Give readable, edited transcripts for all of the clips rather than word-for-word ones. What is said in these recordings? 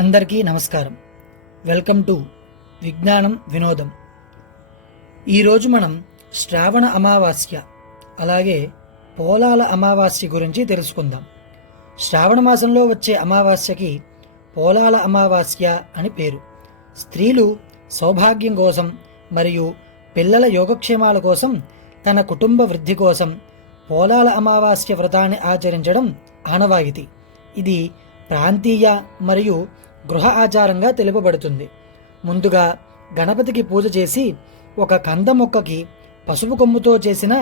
అందరికీ నమస్కారం. Welcome to విజ్ఞానం వినోదం. ఈరోజు మనం శ్రావణ అమావాస్య అలాగే పోలాల అమావాస్య గురించి తెలుసుకుందాం. శ్రావణ మాసంలో వచ్చే అమావాస్యకి పోలాల అమావాస్య అని పేరు. స్త్రీలు సౌభాగ్యం కోసం మరియు పిల్లల యోగక్షేమాల కోసం, తన కుటుంబ వృద్ధి కోసం పోలాల అమావాస్య వ్రతాన్ని ఆచరించడం ఆనవాయితీ. ఇది ప్రాంతీయ మరియు గృహ ఆచారంగా తెలుపబడుతుంది. ముందుగా గణపతికి పూజ చేసి ఒక కంద మొక్కకి పసుపు కొమ్ముతో చేసిన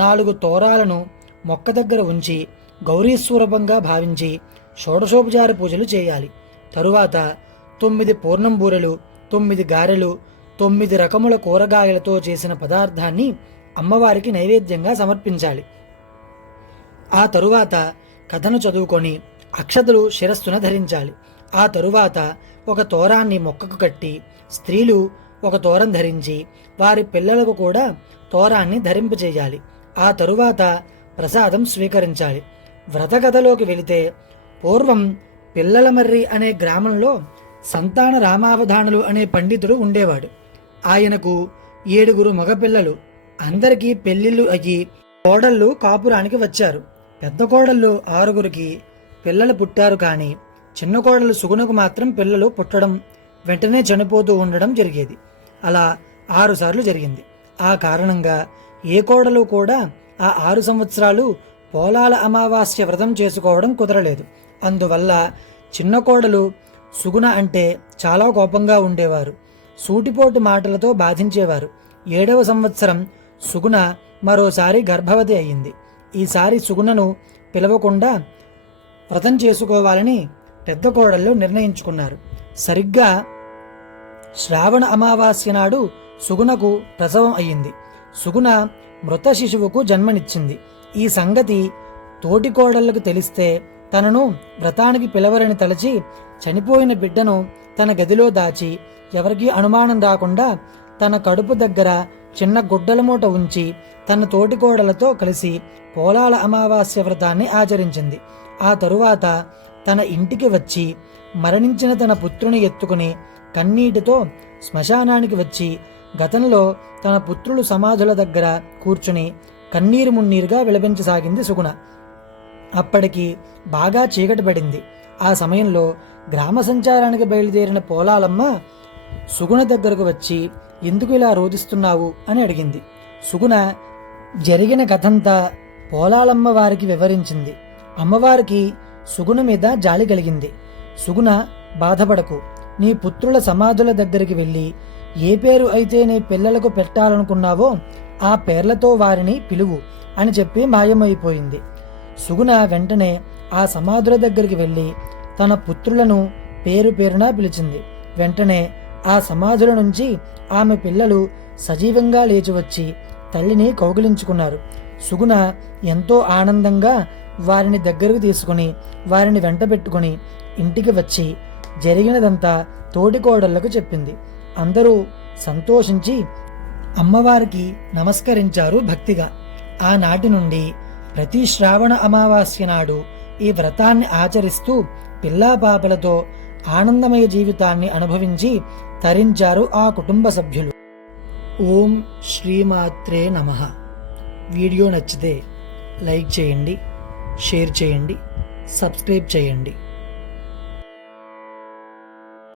4 తోరాలను మొక్క దగ్గర ఉంచి గౌరీస్వరూపంగా భావించి షోడశోపచార పూజలు చేయాలి. తరువాత 9 పూర్ణం బూరెలు, 9 గారెలు, 9 రకముల కూరగాయలతో చేసిన పదార్థాన్ని అమ్మవారికి నైవేద్యంగా సమర్పించాలి. ఆ తరువాత కథను చదువుకొని అక్షతలు శిరస్సున ధరించాలి. ఆ తరువాత ఒక తోరాన్ని మొక్కకు కట్టి స్త్రీలు ఒక తోరం ధరించి వారి పిల్లలకు కూడా తోరాన్ని ధరింపచేయాలి. ఆ తరువాత ప్రసాదం స్వీకరించాలి. వ్రత కథలోకి వెళితే, పూర్వం పిల్లలమర్రి అనే గ్రామంలో సంతాన రామావధానులు అనే పండితుడు ఉండేవాడు. ఆయనకు 7 మగపిల్లలు. అందరికీ పెళ్లిళ్ళు అయ్యి కోడళ్ళు కాపురానికి వచ్చారు. పెద్ద కోడళ్ళు 6 పిల్లలు పుట్టారు. కానీ చిన్న కోడలు సుగుణకు మాత్రం పిల్లలు పుట్టడం, వెంటనే చనిపోతూ ఉండడం జరిగేది. అలా 6 సార్లు జరిగింది. ఆ కారణంగా ఏ కోడలు కూడా ఆ 6 సంవత్సరాలు పోలాల అమావాస్య వ్రతం చేసుకోవడం కుదరలేదు. అందువల్ల చిన్న కోడలు సుగుణ అంటే చాలా కోపంగా ఉండేవారు. సూటిపోటు మాటలతో బాధించేవారు. 7వ సంవత్సరం సుగుణ మరోసారి గర్భవతి అయ్యింది. ఈసారి సుగుణను పిలవకుండా వ్రతం చేసుకోవాలని పెద్ద కోడళ్ళు నిర్ణయించుకున్నారు. సరిగ్గా శ్రావణ అమావాస్య నాడు సుగుణకు ప్రసవం అయ్యింది. సుగుణ మృత శిశువుకు జన్మనిచ్చింది. ఈ సంగతి తోటి కోడళ్లకు తెలిస్తే తనను వ్రతానికి పిలవరని తలచి చనిపోయిన బిడ్డను తన గదిలో దాచి ఎవరికీ అనుమానం రాకుండా తన కడుపు దగ్గర చిన్న గుడ్డల మూట ఉంచి తన తోటి కోడలతో కలిసి పోలాల అమావాస్య వ్రతాన్ని ఆచరించింది. ఆ తరువాత తన ఇంటికి వచ్చి మరణించిన తన పుత్రుని ఎత్తుకుని కన్నీటితో శ్మశానానికి వచ్చి గతంలో తన పుత్రులు సమాధుల దగ్గర కూర్చుని కన్నీరు మున్నీరుగా విలపించసాగింది సుగుణ. అప్పటికి బాగా చీకటి పడింది. ఆ సమయంలో గ్రామ సంచారానికి బయలుదేరిన పోలాలమ్మ సుగుణ దగ్గరకు వచ్చి, ఎందుకు ఇలా రోధిస్తున్నావు అని అడిగింది. సుగుణ జరిగిన కథంతా పోలాలమ్మ వారికి వివరించింది. అమ్మవారికి సుగుణ మీద జాలి కలిగింది. సుగుణ, బాధపడకు. నీ పుత్రుల సమాధుల దగ్గరికి వెళ్ళి ఏ పేరు అయితే నీ పిల్లలకు పెట్టాలనుకున్నావో ఆ పేర్లతో వారిని పిలువు అని చెప్పి మాయమైపోయింది. సుగుణ వెంటనే ఆ సమాధుల దగ్గరికి వెళ్ళి తన పుత్రులను పేరు పేరున పిలిచింది. వెంటనే ఆ సమాధుల నుంచి ఆమె పిల్లలు సజీవంగా లేచి వచ్చి తల్లిని కౌగిలించుకున్నారు. సుగుణ ఎంతో ఆనందంగా వారిని దగ్గరకు తీసుకుని వారిని వెంట పెట్టుకుని ఇంటికి వచ్చి జరిగినదంతా తోటి కోడళ్లకు చెప్పింది. అందరూ సంతోషించి అమ్మవారికి నమస్కరించారు భక్తిగా. ఆనాటి నుండి ప్రతి శ్రావణ అమావాస్య నాడు ఈ వ్రతాన్ని ఆచరిస్తూ పిల్లాపాపలతో ఆనందమయ జీవితాన్ని అనుభవించి తరించారు ఆ కుటుంబ సభ్యులు. ఓం శ్రీమాత్రే నమః. వీడియో నచ్చితే లైక్ చేయండి, షేర్ చేయండి, సబ్స్క్రైబ్ చేయండి.